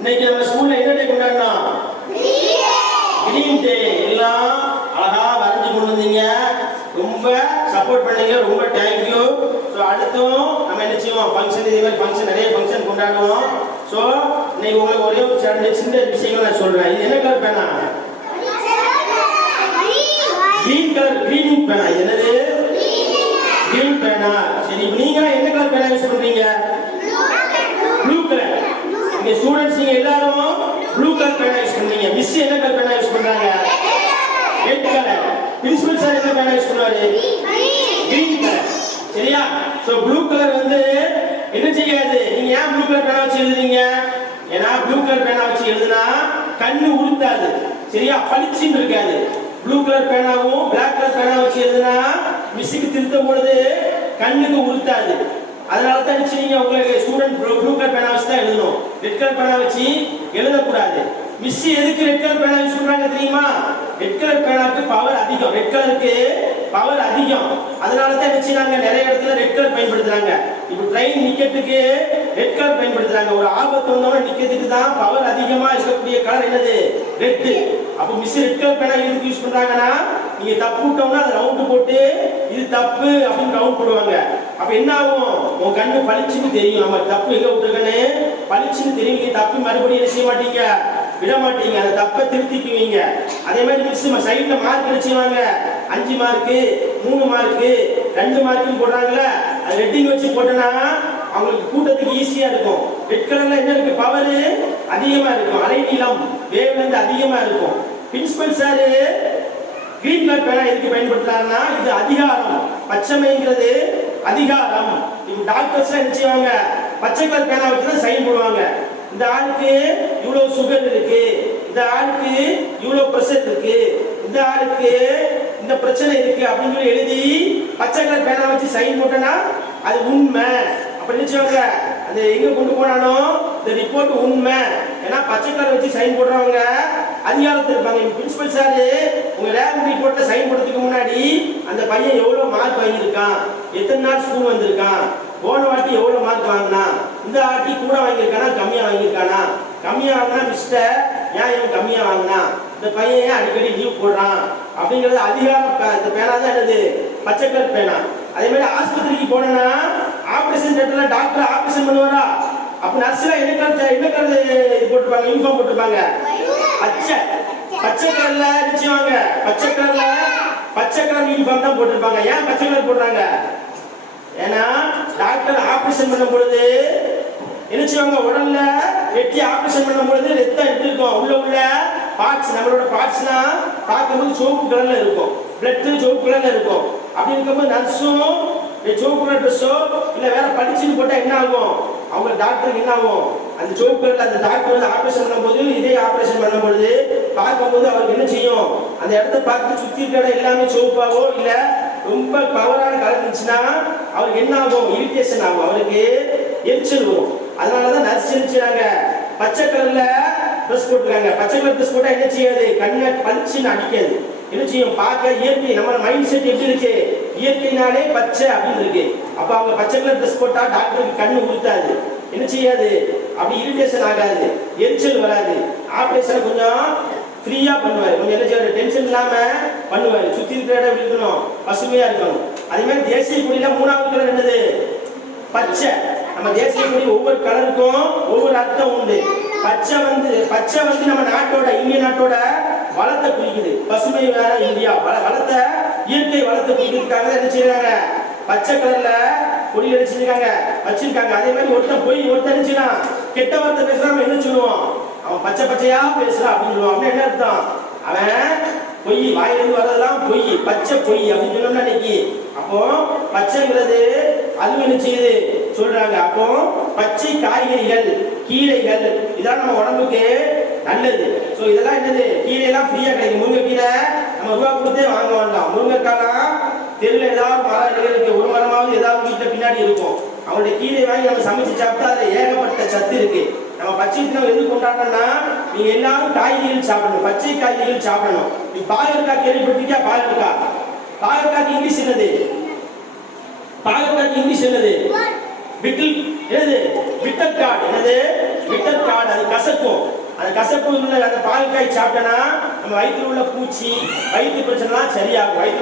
இன்னைக்கு நம்ம ஸ்கூல்ல என்ன டே கொண்டாடணும்? Green day. எல்லாம் அழகா வரைஞ்சு கொண்டு வந்தீங்க, ரொம்ப சப்போர்ட் பண்ணீங்க, ரொம்ப தேங்க்யூ. ஸோ அடுத்தும் நம்ம என்ன செய்வோம், ஃபங்க்ஷன் இதே மாதிரி ஃபங்க்ஷன் நிறைய ஃபங்க்ஷன் கொண்டாடுவோம். ஸோ இன்னைக்கு உங்களுக்கு ஒரே ஒரு சின்ன விஷயங்கள் நான் சொல்றேன். இது என்ன கலர் பேனா? கிரீன் கலர் கிரீனிங் பேனா. இது என்னது? கிரீன் பேனா. சரி, இப்போ நீங்க என்ன கலர் பேனா யூஸ் பண்றீங்க? Blue colour. இங்க ஸ்டூடண்ட்ஸ் நீங்க எல்லாரும் ப்ளூ கலர் பேனா யூஸ் பண்றீங்க. மிஸ் என்ன கலர் பேனா யூஸ் பண்றாங்க? Red colour. பிரின்சிபல் சார் என்ன பேனா யூஸ் பண்ணுவாரு? Green colour. சரியா? சோ ப்ளூ கலர் வந்து என்ன செய்யாது? நீங்க ஏன் ப்ளூ கலர் பேனா வச்சு எழுதுறீங்க? ஏன்னா ப்ளூ கலர் பேனா வச்சு எழுதுனா கண்ணு உறுத்தாது. சரியா? பளிச்சுன்னு இருக்காது. ப்ளூ கலர் பேனாவும் பிளாக் கலர் பேனா வச்சு எழுதுனா மிஸ்ஸுக்கு திருத்தும் பொழுது கண்ணுக்கு உறுத்தாது. அதனால தான் நீங்க உங்களுக்கு ஸ்டூடெண்ட் ப்ளூ கலர் பேனா வச்சு தான் எழுதணும். ரெட் கலர் பேனா வச்சு எழுதக்கூடாது. மிஸ் எதுக்கு ரெட் கலர் பேனா யூஸ் பண்றாங்க தெரியுமா? ரெட் கலர் பேனாக்கு பவர் அதிகம். ரெட் கலருக்கு பவர் அதிகம். அதனால தான் நிச்சயமாக நிறைய இடத்துல ரெட் கலர் பயன்படுத்துறாங்க. இப்போ ட்ரெயின் நிக்கிறதுக்கு ரெட் கலர் பயன்படுத்துறாங்க. ஒரு ஆபத்து வந்தவங்க நிக்கிறதுக்கு தான் பவர் அதிகமா இருக்கக்கூடிய கலர் என்னது? ரெட். அப்போ மிஸ் ரெட் கலர் பேனா எதுக்கு யூஸ் பண்றாங்கன்னா, நீங்க தப்பு விட்டோம்னா அதை ரவுண்ட் போட்டு இது தப்பு அப்படின்னு ரவுண்ட் போடுவாங்க. அப்ப என்ன ஆகும்? உன் கண்ணு பளிச்சுன்னு தெரியும், நம்ம தப்பு எங்க விட்டுருக்கன்னு பளிச்சுன்னு தெரியும். நீங்க தப்பு மறுபடியும் என்ன செய்ய மாட்டீங்க, விட மாட்டீங்க, அந்த தப்பை திருத்திக்குவீங்க. அதே மாதிரி மிஸ் சைட்ல மார்க் அடிச்சுவாங்க. 5 மார்க்கு 3 மார்க்கு 2 மார்க்குன்னு போடுறாங்கல்ல, அது ரெட்டிங் வச்சு போட்டோன்னா அவங்களுக்கு கூட்டத்துக்கு ஈஸியா இருக்கும். ரெட் கலர்ல என்ன இருக்கு? பவர் அதிகமா இருக்கும். அலைநீளம் வேவ்லெந்த் அதிகமா இருக்கும். பிரின்சிபல் சார் கிரீன் கலர் பேனா எதுக்கு பயன்படுத்துறாங்கன்னா, இது அதிகாரம். பச்சைமைங்கிறது அதிகாரம். இப்போ டாக்டர்ஸ் என்ன செய்வாங்க? பச்சை கலர் பேனா வச்சு தான் சைன் போடுவாங்க. இந்த ஆளுக்கு இவ்வளவு சுகர் இருக்கு, இந்த ஆளுக்கு இவ்வளவு பிரஷர் இருக்கு, இந்த ஆளுக்கு இந்த பிரச்சனை இருக்கு அப்படின்னு சொல்லி எழுதி பச்சை கலர் பேனா வச்சு சைன் போட்டனா அது உண்மை. அப்ப நினைச்சவங்க அது எங்க கொண்டு போனாலும் இந்த ரிப்போர்ட் உண்மை. ஏன்னா பச்சை கலர் வச்சு சைன் போடுறவங்க அதிகாரத்தில் இருப்பாங்க. பிரின்சிபல் சார் உங்க லேப் ரிப்போர்ட்ல சைன் போடுறதுக்கு முன்னாடி அந்த பையன் எவ்வளவு மார்க் வாங்கியிருக்கான், எத்தனை நாள் ஸ்கூல் வந்திருக்கான், போன வாட்டி எவ்வளவு மார்க் வாங்கினா, இந்த வாட்டி கூட வாங்கியிருக்கானா கம்மியா வாங்கியிருக்கானா, கம்மியா வாங்கினா மிஸ்டர் ஏன் இவன் கம்மியா வாங்கினா, இந்த பையன் ஏன் அடிக்கடி லீவ் போடுறான் அப்படிங்கிறது அதிகாரம். இந்த பேனா தான் என்னது? பச்சை கலர் பேனா. அதே மாதிரி ஆஸ்பத்திரிக்கு போனா ஆபரேஷன் தியேட்டர்ல டாக்டர் ஆபரேஷன் பண்ணுவாரா, அப்ப நர்ஸ்ல என்ன கலர் இது போட்டுருப்பாங்க, யூனிஃபார்ம் போட்டுருப்பாங்க, பச்சை கலர்ல நிச்சயவாங்க. பச்சை கலர் யூனிஃபார்ம் தான் போட்டிருப்பாங்க. ஏன் பச்சை கலர் போடுறாங்க? ஏன்னா டாக்டர் ஆபரேஷன் பண்ணும் பொழுது என்ன செய்வாங்க, உடல்ல வெட்டி ஆபரேஷன் பண்ணும் பொழுது ரத்தம் எப்படி இருக்கும், உள்ள பார்ட்ஸ், நம்மளோட பார்ட்ஸ்லாம் பார்க்கும்போது சிவப்பு கலர்ல இருக்கும், பிளட் சிவப்பு கலர்ல இருக்கும். அப்படி இருக்கும்போது நர்ஸும் சிவப்பு கலர் ட்ரெஸ்ஸோ இல்லை வேற படிச்சுன்னு போட்டா என்ன ஆகும், அவங்க டாக்டருக்கு என்ன ஆகும், அந்த சிவப்பு கலர்ல அந்த டாக்டர் வந்து ஆபரேஷன் பண்ணும்போது இதே ஆபரேஷன் பண்ணும்பொழுது பார்க்கும்போது அவருக்கு என்ன செய்யும், அந்த இடத்த பார்த்து சுற்றி இருக்கிற எல்லாமே சிவப்பாவோ இல்லை ரொம்ப பவரான கலர் இருந்துச்சுன்னா அவருக்கு என்ன ஆகும், இரிட்டேஷன் ஆகும், அவருக்கு எரிச்சல் வரும். அதனாலதான் நர்ஸ் நினைச்சாங்க பச்சை கலர்ல ட்ரெஸ் போட்டுருக்காங்க. பச்சை கலர் ட்ரெஸ் போட்டா என்ன செய்யாது, கண்ணை பளிச்சுன்னு அடிக்காது. என்ன செய்யும், பார்க்க இயற்கை, நம்ம மைண்ட் செட் எப்படி இருக்கு, இயற்கைனாலே பச்சை அப்படின்னு இருக்கு. அப்ப அவங்க பச்சை கலர் ட்ரெஸ் போட்டா டாக்டருக்கு கண்ணு உறுத்தாது, என்ன செய்யாது, அப்படி இரிட்டேஷன் ஆகாது, எரிச்சல் வராது. ஆபரேஷனை கொஞ்சம் ஃப்ரீயா பண்ணுவாரு, கொஞ்சம் என்ன செய்வாரு, டென்ஷன் இல்லாம பண்ணுவாரு. சுத்தி இருக்கிற இடம் எப்படி இருக்கணும், பசுமையா இருக்கணும். அதே மாதிரி தேசிய கொடியில 3வது கலர் என்னது, பச்சை. நம்ம தேசிய கொடி ஒவ்வொரு கலருக்கும் ஒவ்வொரு அர்த்தம் உண்டு. பச்சை வந்து நம்ம நாட்டோட, இந்திய நாட்டோட வளத்தை குறிக்குது. பசுமை வேற இந்தியா வளத்தை, இயற்கை வளத்தை குறிக்கிறதுக்காக என்ன செய்யறாங்க, பச்சை கலர்ல கொடி வச்சிருக்காங்க. அதே மாதிரி ஒருத்தன் நினைச்சுனா கெட்ட வார்த்தை பேசுறாம என்ன சொல்லுவோம், அவன் பச்சையா பேசுறான் அப்படின்னு சொல்லுவான். அப்படின்னு என்ன அர்த்தம், அவன் பொய், வாயிலிருந்து வர்றதெல்லாம் பொய், பச்சை பொய் அப்படின்னு சொன்னோம்னா இன்னைக்கு. அப்போ பச்சைங்கிறது அது என்ன செய்யுது சொல்றாங்க. அப்போ பச்சை காய்கறிகள், கீரைகள் இதெல்லாம் நம்ம உடம்புக்கு நல்லது. ஸோ இதெல்லாம் என்னது, கீரையெல்லாம் ஃப்ரீயா கிடைக்கும். முருங்கைக்கீரை நம்ம ரூபா கொடுத்தே வாங்க வேண்டாம். முருங்கைக்காலாம் தெருவில் ஏதாவது மரம் இருக்கு, ஒரு மரமாவது ஏதாவது வீட்டில் பின்னாடி இருக்கும். அவங்களுடைய கீரை வாங்கி நம்ம சமைச்சு சாப்பிட்டா அதில் ஏகப்பட்ட சத்து இருக்கு. நம்ம பச்சை தினம் எது கொண்டாடணும்னா, நீங்க எல்லாரும் காய்கறிகள் சாப்பிடணும், பச்சை காய்கறிகள் சாப்பிடணும். நீ பாகற்காய் கேள்விப்பட்டிருக்கியா? பாகற்காய்க்கு இங்கிலீஷ் என்னது, பாகற்காய்க்கு இங்கிலீஷ் என்னது, பிட்டர் கார்டு. என்னது பிட்டர் கார்டு, அது கசப்பு. கசக்கும். அந்த கசப்பு உள்ள அந்த பால் காய் சாப்பிட்டனா நம்ம வயிற்றுல உள்ள பூச்சி வயிற்று பிரச்சனைலாம் சரியாகும். வயிற்று